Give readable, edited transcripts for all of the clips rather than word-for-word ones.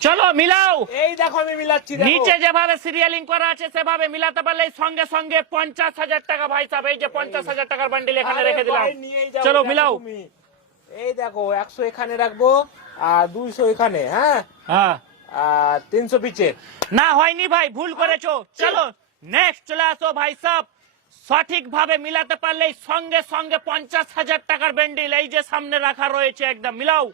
চলো মিলাও। এই দেখো আমি মিলাচ্ছি, দেখো। নিচে যেভাবে সিরিয়ালিং করা আছে সেভাবে মিলাতে পারলে সঙ্গে সঙ্গে 50,000 টাকা ভাই সাহেব। এই যে 50,000 টাকার বান্ডিল এখানে আরে রেখে দিলাম। ভাই, নিয়েই যাবো, চলো দেখো মিলাও। তুমি। এই দেখো 100 এখানে রাখবো, আর 200 এখানে, হ্যাঁ, হ্যাঁ আর 300 পিছে। না হয়নি ভাই, ভুল করেছো। চলো নেক্সট চলে আসো ভাই সাহেব। সঠিক ভাবে মিলাতে পারলে সঙ্গে সঙ্গে 50,000 টাকার বান্ডিল এই যে সামনে রাখা রয়েছে, একদম মিলাও।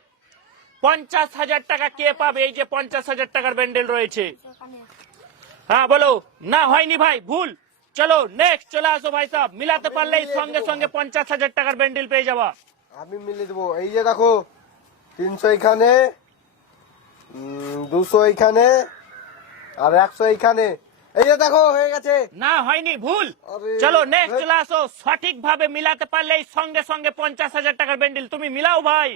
50,000 টাকা কে পাবে? এই যে 50,000 টাকার বান্ডিল রয়েছে। হ্যাঁ বলো। না হয়নি ভাই, ভুল। চলো নেক্সট চলে আসো ভাই সাহেব। মিলাতে পারলেই সঙ্গে সঙ্গে 50,000 টাকার বান্ডিল পেয়ে যাবা। আমি মিলে দেবো। এই যে দেখো 300 এখানে, 200 এখানে, আর 100 এখানে। এই যে দেখো হয়ে গেছে। না হয়নি, ভুল। আরে, চলো নেক্সট চলে আসো। সঠিক ভাবে মিলাতে পারলেই সঙ্গে সঙ্গে 50,000 টাকার বান্ডিল। তুমি মিলাও ভাই।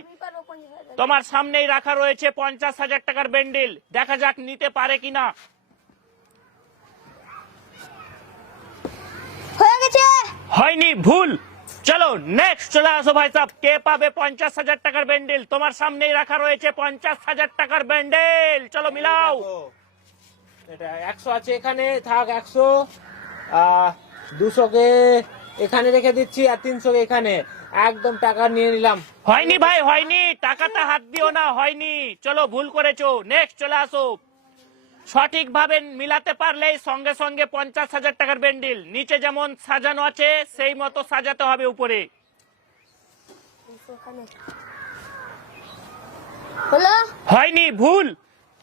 তোমার সামনেই রাখা রয়েছে 50,000 টাকার বান্ডিল। দেখা যাক নিতে পারে কিনা। হয়ে গেছে। হয়নি, ভুল। চলো নেক্সট চলে আসো ভাই সাহেব। কে পাবে 50,000 টাকার বান্ডিল? তোমার সামনেই রাখা রয়েছে 50,000 টাকার বান্ডিল। চলো মিলাও। দেখো, এটা 100 আছে এখানে, থাক 100। 200 কে এখানে রেখে দিচ্ছি, আর 300 কে এখানে। একদম টাকা নিয়ে নিলাম। হয়নি ভাই, হয়নি। টাকাটা হাত দিও না, হয়নি। চলো ভুল করেছো। নেক্সট চলে আসো। সঠিক ভাবে মিলাতে পারলেই সঙ্গে সঙ্গে 50,000 টাকার বান্ডিল। নিচে যেমন সাজানো আছে সেই মতো সাজাতে হবে উপরে। হলো। হয়নি, ভুল।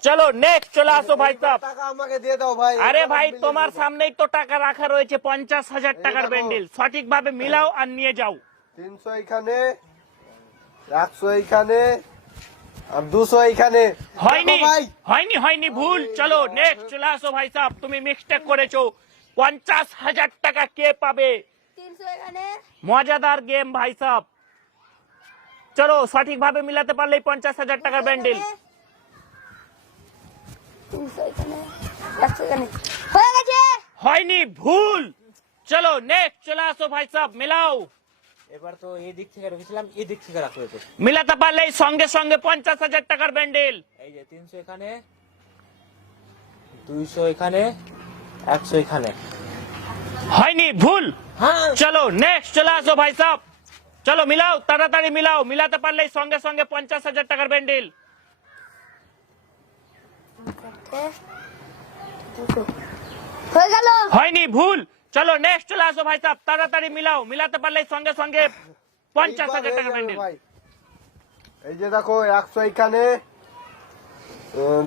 চলো নেক্সট চলে আসো ভাই সাহেব। টাকা আমাকে দিয়ে দাও ভাই। আরে ভাই তোমার সামনেই তো টাকা রাখা রয়েছে 50,000 টাকার বান্ডিল। সঠিক ভাবে মিলাও আর নিয়ে যাও। 300 এখানে, 100 এখানে, আর 200 এখানে। হয়নি, দেখো ভাই, হয়নি, হয়নি, ভুল। চলো নেক্সট চলে আসো ভাই সাহেব। তুমি মিস্টেক করেছো। 50,000 টাকা কে পাবে? 300 এখানে। মজাদার গেম ভাই সাহেব। চলো সঠিক ভাবে মিলাতে পারলেই 50,000 টাকার বান্ডিল। 300 এখানে, 100 এখানে। হয়ে গেছে। হয়নি, ভুল। চলো নেক্সট চলে আসো ভাই সাহেব। মিলাও। এবার তো এই দিক থেকে রেখেছিলাম, এই দিক থেকে রাখবো তো। মিলাতে পারলেই সঙ্গে সঙ্গে 50,000 টাকার বান্ডিল। এই যে 300 এখানে, 200 এখানে, 100 এখানে। হয়নি, ভুল। হ্যাঁ, চলো নেক্সট চলে আসো ভাই সাহেব। চলো মিলাও, তাড়াতাড়ি মিলাও। মিলাতে পারলেই সঙ্গে সঙ্গে 50,000 টাকার বান্ডিল। 200 হয়ে গেল। হয়নি, ভুল। চলো নেক্সট চলে আসো ভাই সাহেব। তাড়াতাড়ি মিলাও। মিলাতে পারলেই সঙ্গে সঙ্গে 50,000 এইবার টাকার হয়ে যাবে বান্ডিল। ভাই। এই যে দেখো 100 এখানে,